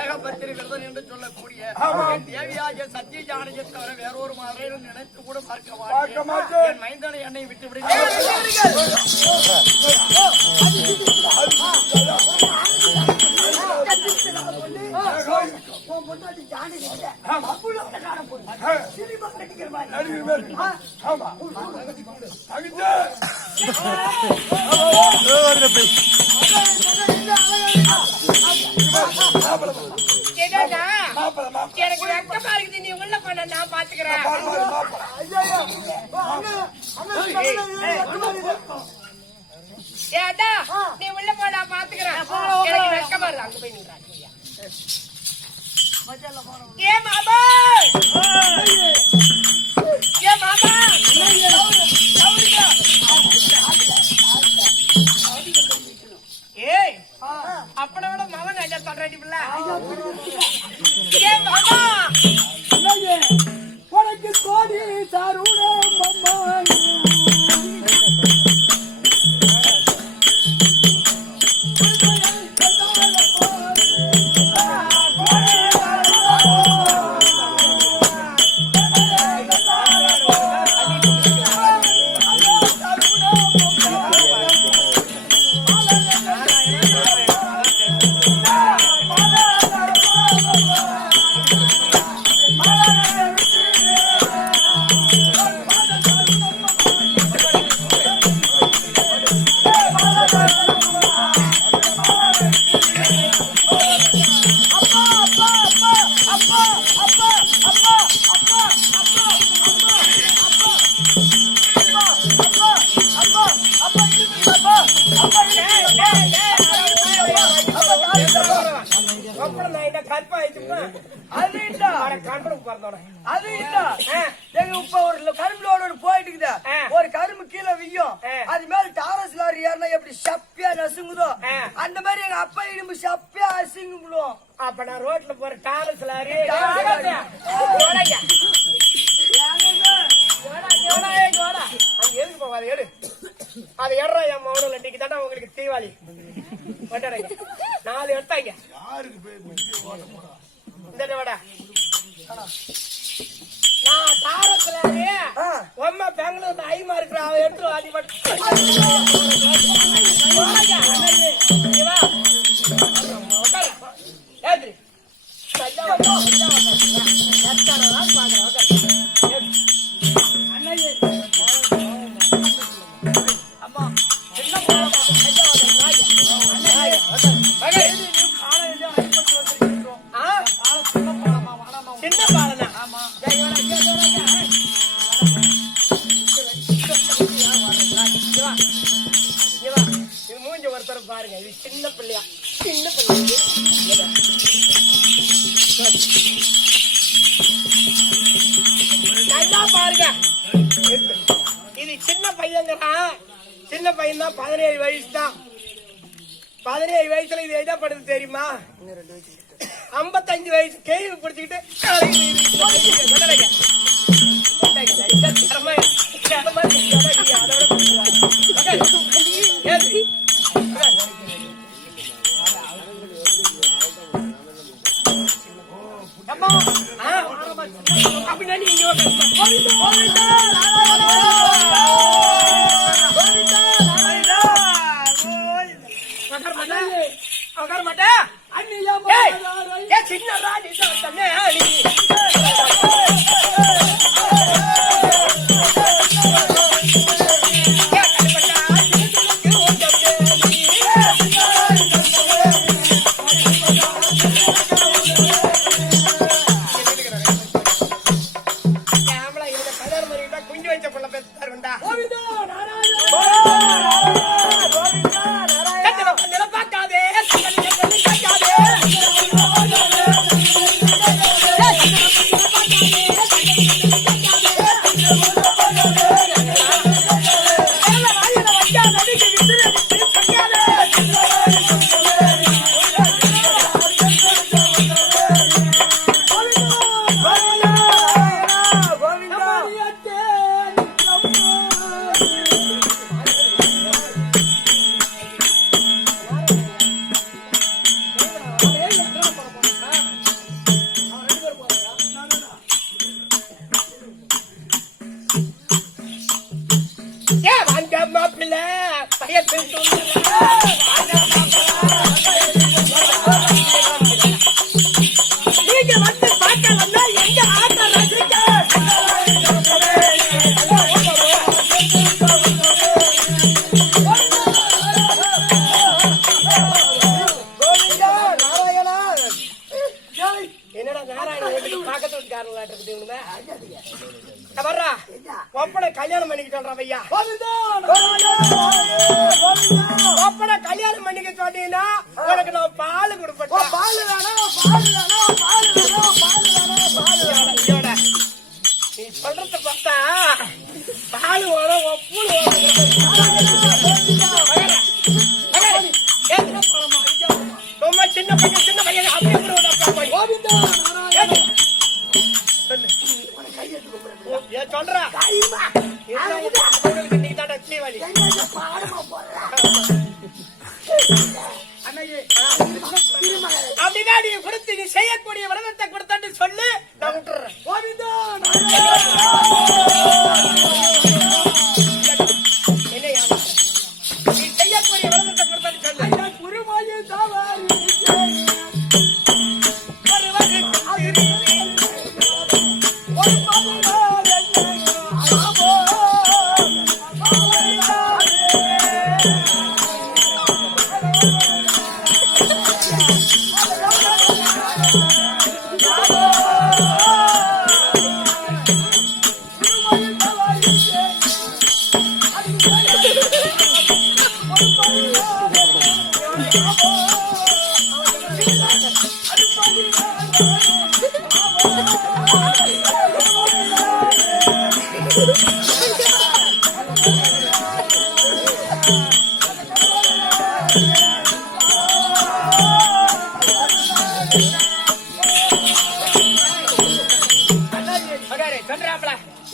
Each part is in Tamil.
ஏகபத்திரி விரதன் என்று சொல்லக்கூடிய தேவியாகிய சத்திய ஜானகியை தவிர வேறொரு மறையிலும் நினைத்து கூட பார்க்க மாட்டேன். என் மைந்தனை என்னை விட்டு விடுங்கள். எனக்கு வெக்கமா இருக்குது. நீ உள்ள பண்ண நான் பாத்துக்கிறேன். ஏடா நீ உள்ள போ நான் பாத்துக்கிறேன். எனக்கு வெக்கமா இருக்கு. அங்க போய் நின்றாங்க. ஏ மாமா ஏ மாமா ஏய் அப்பட விட மகன் ஐயா சொல்றேன் பிள்ளை. ஏ மாமா உனக்கு கோடி சாருடம் அம்மா ஒரு கரும்பு கீழே வியும். அது மேல டாரஸ் லாரி ஏறினா எப்படி சப்பியா நசுங்குதோ அந்த மாதிரி எங்க அப்பா இடும்பு சப்பியா அசிங்கும்போம். அப்ப நான் ரோட்ல போற டாரஸ் லாரி எதுக்கு போவாது எடு அது ஏறா என் மௌனம் லட்டிக்கு தானே உங்களுக்கு தீவாளி வட்டாங்க 4 எடுத்தாங்க இந்த விட நான் டாரஸ்ல உம்மா பெங்களூர்ல ஐமா இருக்கிற அவ எடுத்து ஆதி பாருங்க இது சின்ன பிள்ளையா நல்லா பாருங்க. இது சின்ன பையங்கிறான். சின்ன பையன் தான் 17 வயசு தான். 17 வயசுல இது என்ன பண்ணுது தெரியுமா? 55 வயசு கேள்வி பிடிச்சுக்கிட்டு சின்ன ராணி நிலப்பாக்காதே பக்கத்து வீட்டுக்காரங்களா இருக்குது வர்றா ஒப்பனை கல்யாணம் பண்ணிக்க சொல்றான் ஐயா. ஒப்பனை கல்யாணம் பண்ணிக்க சொன்னீங்கன்னா உனக்கு நான் பால் கொடுப்பேன். நீ சொல்றத பார்த்தா பால் வரும் ஒப்புள் ரொம்ப சின்ன பையன் அப்படியே சொல்றா அப்படின்னா நீ கொடுத்து நீ செய்யக்கூடிய விரதத்தை கொடுத்தான்னு சொல்லு நான் விட்டுறேன். நீ செய்யக்கூடிய விரதத்தை கொடுத்தான்னு சொல்லு.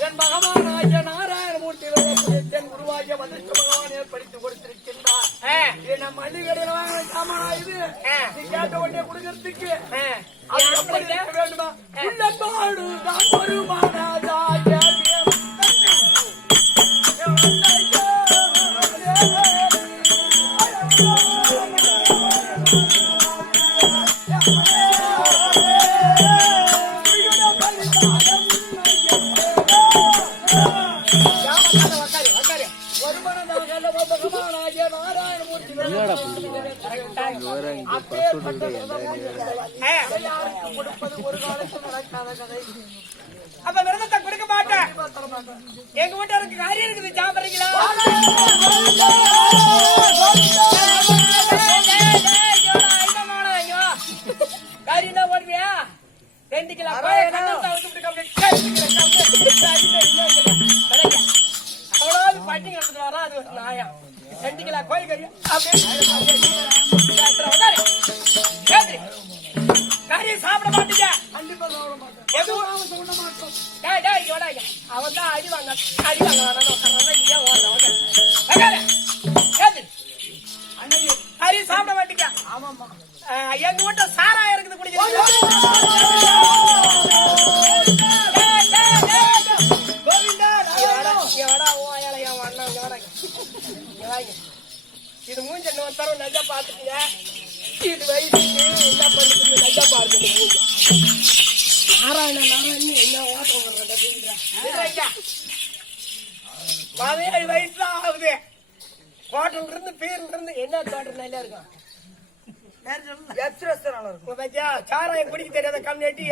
என் பகவானாகிய நாராயணமூர்த்தி தென் குருவாகிய வந்திருக்க பகவான் ஏற்படுத்தி கொடுத்திருக்கின்றார். என்ன மல்லிகடையில வாங்க சாமானா இது நீ கேட்ட உடனே கொடுக்கறதுக்கு அது எப்படி வேண்டுமா உள்ளத்தோடு தான் ஒரு மாநாதாய அப்ப விரதத்தை கொடுக்க மாட்டேன். எங்க வீட்டுக்கு காரியம் இருக்குது சாப்பிடுறீங்களா? காரியம் தான் ஓடுவியா? 2 கிலோ அவ்வளவு பட்டி கிடந்துட்டு வரா. அது ஒரு நாயம் 2 கிலோ கோழி கறி காரியம் சாப்பிட மாட்டீங்க. கண்டிப்பா சாப்பிட மாட்டேன். அவன் தான் அடி வாங்க அரி சாப்பிட மாட்டீங்க. ஆமாமா எங்க வீட்டுல சாராயம் இருக்குது குடிக்கிறது. இது மூஞ்ச தரம் நல்லா பாத்துக்கீங்க. இது வயசுக்கு என்ன பண்ணுறது நல்லா பாருங்க. மூஞ்ச நாராயண என்ன ஓட்டம் வர்றதா 17 வயசு தான் ஆகுது. ஹோட்டல் இருந்து பேர்ல இருந்து என்ன தோட்டம் நல்லா இருக்கும். சாராயம் குடிக்க தெரியாத கம்யூனிட்டி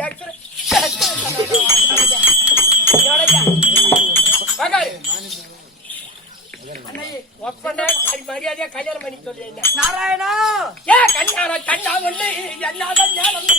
மரியாதையா கல்யாணம் பண்ணி சொல்லி நாராயணா ஏன் கல்யாணம் கண்ணா ஒண்ணு என்னாதான் ஞானம்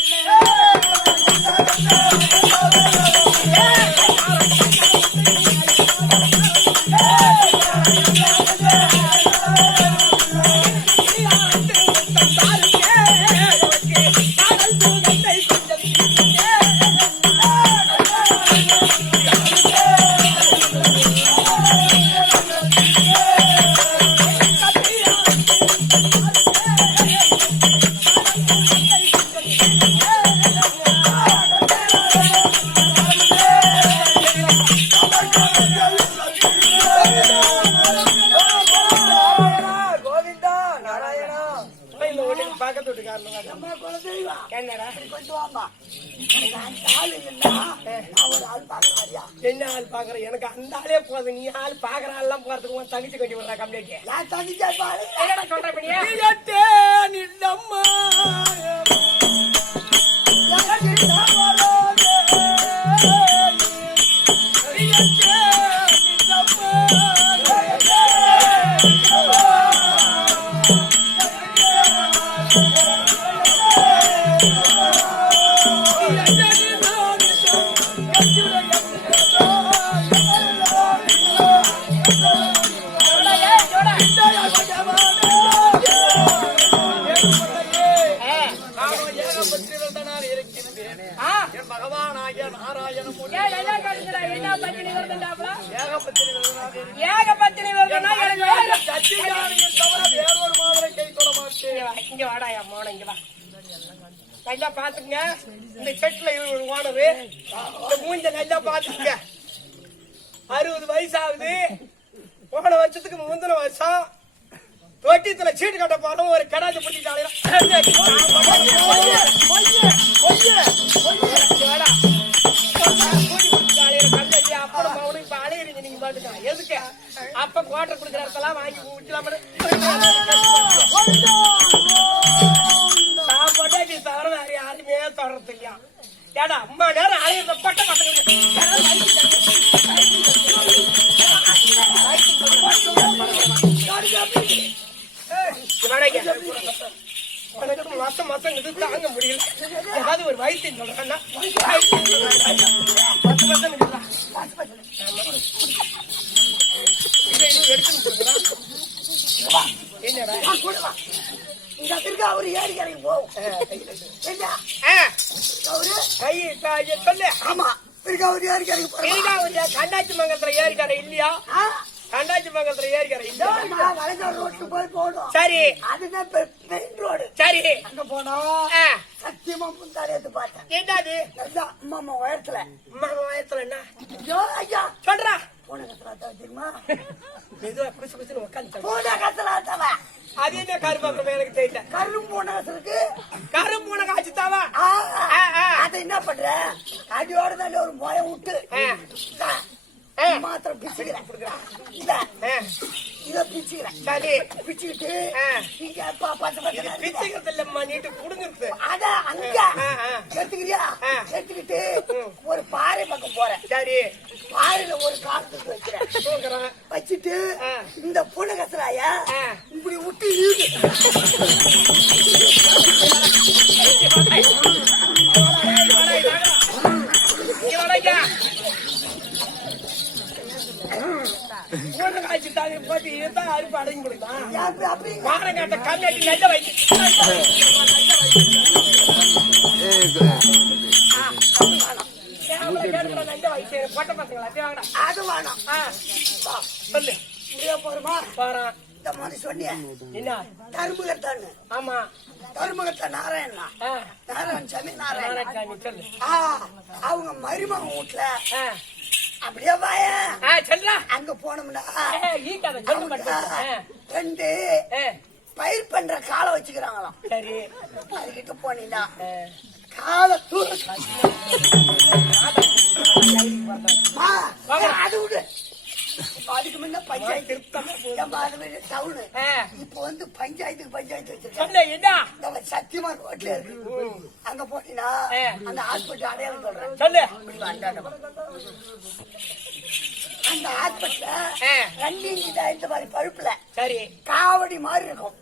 என்னடா என்ன ஆள் பாக்குற? எனக்கு அந்த ஆளே போதும். நீ ஆள் பாக்குற ஆள்லாம் போறதுக்கு தங்கச்சி கட்டி விடுறா கம்ப்ளீட். என்னடா சொல்ற பண்ணியா? ஏகப்பட்டிருந்தனால் இருக்கின்றேன். என் பகவானாகிய நாராயணமூர்த்தி ஏகப்பத்தினி வருதுன்னா சத்தியானியின் தவிர வேறொரு மாதிரி கை தொட மாட்டேன். இங்க வாடாயா மோன இங்க வா நல்லா பாத்துங்க. இந்த செட்ல ஓனரு இந்த மூஞ்ச நல்லா பாத்துங்க. 60 வயசு ஆகுது. போன வருஷத்துக்கு முந்தின வருஷம் தொட்டியத்துல சீட்டு கட்ட போனோம். ஒரு கடாச்சி பிடிச்சாலே அப்புறம் அவனுக்கு இப்ப அலையிறீங்க நீங்க பாட்டுங்க. எதுக்கு அப்ப குவார்டர் கொடுக்குற இடத்தெல்லாம் வாங்கி விட்டுலாம் பொட்டாட்டி தவிர வேற யாருமே தொடர்றது இல்லையா? ஏடா அம்மா நேரம் அலையிற பட்ட மொத்தம் மொத்தம் இது தாங்க முடியல. ஏதாவது ஒரு வைத்தியம் சொல்றேன்னா மொத்தம் மொத்தம் என்னடா அவரு ஏறி இறங்கி போகும். சொல்லு. ஆமா அவரு ஏறி இறங்கி போறோம். கண்டாச்சி மங்கலத்துல ஏறிக்கார இல்லையா? கண்டாச்சி மங்கலத்துல ஏறிக்கார இல்லையா? வளைஞ்சார் ரோட்டு போய் போடும். சரி அதுதான் மெயின் ரோடு. சரி அங்க போனா சத்தியமா முந்தாரியத்து பார்த்தேன். என்னது? அம்மா உயரத்துல. அம்மா உயரத்துல என்ன ஐயா சொல்றா? பூனை கத்தலாத்தவ தெரியுமா? மெதுவா குசு குசுன்னு உட்காந்து பூனை கத்தலாத்தவ. அது என்ன கருப்பாக்கம் எனக்கு தெரியல. கரும் பூனை கசருக்கு கரும் பூனை காய்ச்சித்தாவா? அதை என்ன பண்ற? அடியோட தான் ஒரு மொய விட்டு மாத்திரம் பிச்சுக்கிறேன். இத பிச்சுக்கிறேன். சரி பிச்சுக்கிட்டு இங்க பச்சை பிச்சுக்கிறது இல்லம்மா, நீட்டு புடுங்குறது. அதான் அங்க எடுத்துக்கிறியா? எடுத்துக்கிட்டு ஒரு பாறை பக்கம் போறேன். சரி பாறையில ஒரு காலத்துக்கு வைக்கிறேன். வச்சுட்டு இந்த பூனை கசராய இப்படி விட்டு போட்டு இருந்தா அறுப்பு அடங்கி கொடுத்தான். வாகனம் கேட்ட கம்மியாட்டி நல்ல வயசு நல்ல வயசு பொட்ட பசங்களா அது வேணும். சொல்லு போறோமா? போறான். இந்த மாதிரி சொன்னிய என்ன தருமுகத்தான்னு? ஆமா தருமுகத்த நாராயணா நாராயண சாமி நாராயண சொல்லு. அவங்க மருமகன் வீட்டுல அப்படியே வாய சொல்றா. அங்க போனோம்னா ரெண்டு பயிர் பண்ற காலை வச்சுக்கிறாங்களாம். சரி அதுகிட்ட போனீங்கன்னா காலை தூர அது விடு. அதுக்கு முன்ன பஞ்சாயத்து டவுனு. இப்ப வந்து பஞ்சாயத்துக்கு வச்சிருக்காங்க. சத்தியமா ரோட்ல இருக்கு. அங்க போனீங்கன்னா அந்த ஹாஸ்பிட்டல் அடையாளம் சொல்றேன். சொல்லு. அந்த ஹாஸ்பிட்டல் ரன்னிங் இந்த மாதிரி பழுப்புல சரி காவடி மாதிரி இருக்கும்.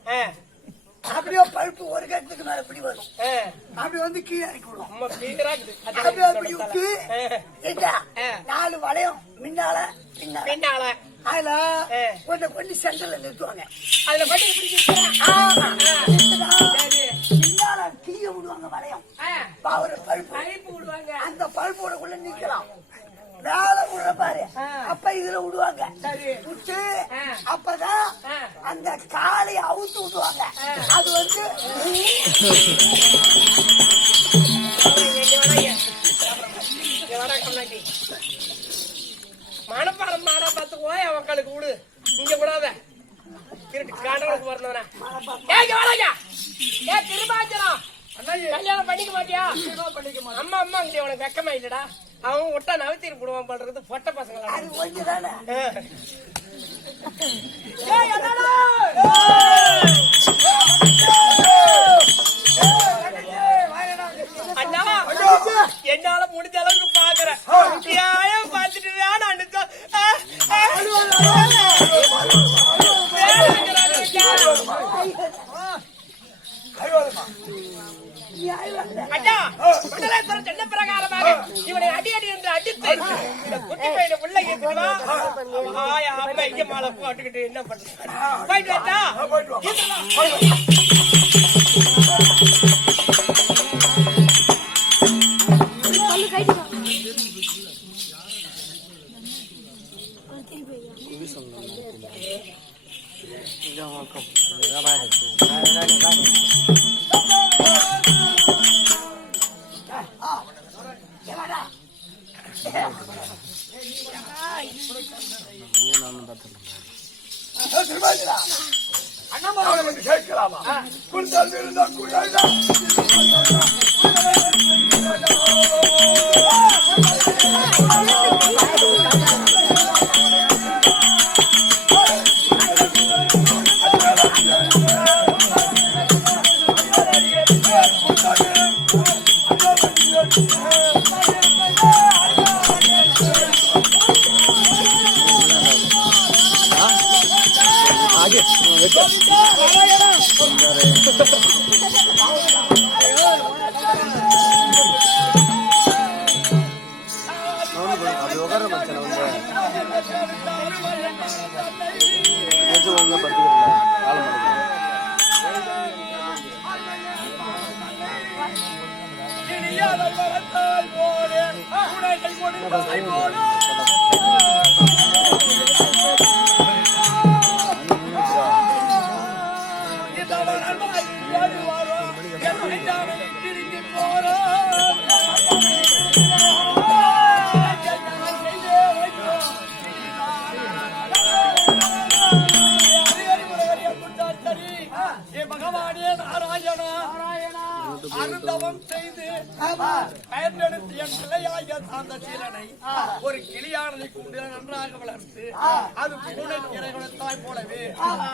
அப்படியே பழுப்பு ஒரு கட்டத்துக்கு மேல இப்படி வரும். அப்படி வந்து கீழே இறக்கி விடும். அப்படியே அப்படி விட்டு 4 வளையம் முன்னால பின்னால அதுல கொண்டு சென்டர்ல நிறுத்துவாங்க. அதுல பின்னால கீழே விடுவாங்க வளையம். பழுப்பு விடுவாங்க. அந்த பழுப்போட நிக்கலாம். வேலை விடுற பாரு. அப்ப இதுல விடுவாங்க. விட்டு அப்பதான் அந்த காலையை அவுத்து விடுவாங்க. அது வந்து மனப்பாடம் மாடா பார்த்து போய் அவங்களுக்கு விடு. இங்க விடாத திருட்டு காண்டவனுக்கு வரணும்னா திருமாச்சரம் கல்யாணம் பண்ணிக்க மாட்டியா? அம்மா அம்மா இங்க உனக்கு வெக்கமா இல்லடா. அவன் விட்டா நவத்தீர் போடுவான் பண்றது பொட்ட பசங்களா. அது கொஞ்சதானே அண்ணா என்னால முடிஞ்ச அளவுக்கு பாக்குறேன். பார்த்துட்டு வேணாம் அண்ணா மண்டலேஸ்வரர் சென்ன பிரகாரமாக இவனை அடி அடி என்று அடித்து இந்த குட்டி பையனை உள்ள ஏற்றுவா. அப்ப இங்க மாலை போட்டுக்கிட்டு என்ன பண்றது? போயிட்டு வரட்டா? இனியாதை வளர்த்தாய் போலே உனக்கை கொடுத்தாய் போலே அருந்தவம் செய்து பயன்படுத்தி என் பிள்ளையாகிய சார்ந்த சீலனை ஒரு கிளியானதை கொண்டு நன்றாக வளர்த்து அது பூனை திரைகுலத்தாய் போலவே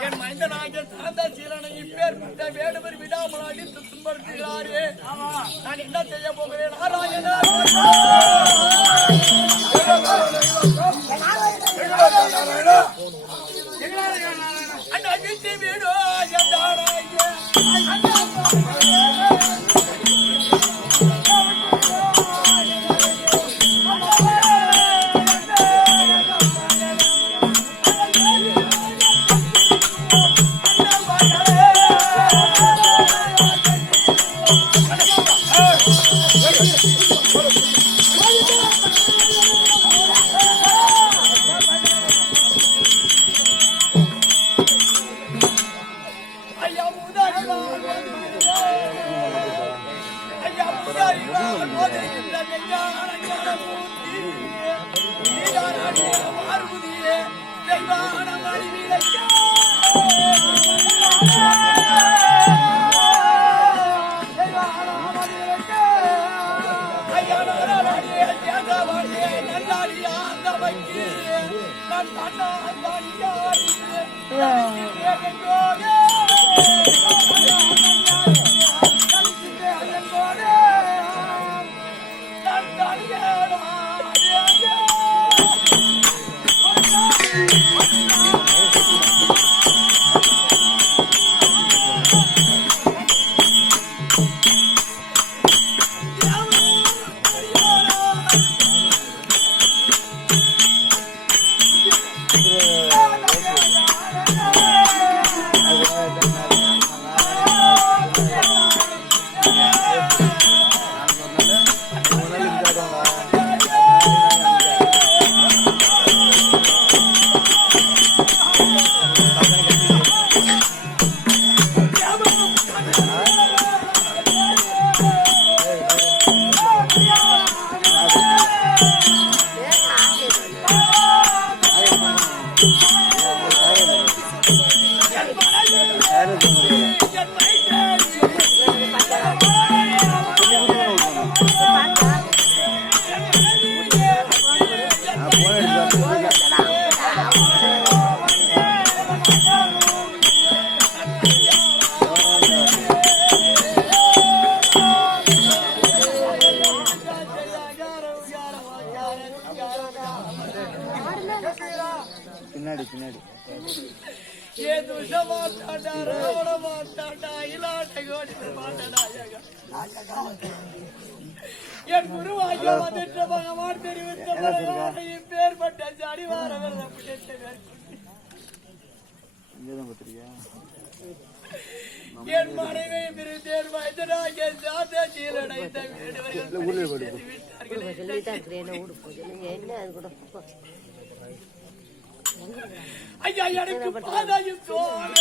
என் மைந்தனாகிய சார்ந்த சீலனை இப்பேற்பட்ட வேடுவர் விடாமல் அடித்து துன்படுத்துகிறாரே நான் என்ன செய்ய போகிறேன் நாராயணா அண்ணா வீட்டு வீடு பின்னாடி பின்னாடி என் குருவாகிய வந்துட்ட பகவான் தெரிவித்த பேர்பட்ட ஜாடிவார என் மனைவி பிரித்தேன் மைந்தனாகிய சாத்த சீலடைந்த ஐயா எனக்கு பாதையும் தோண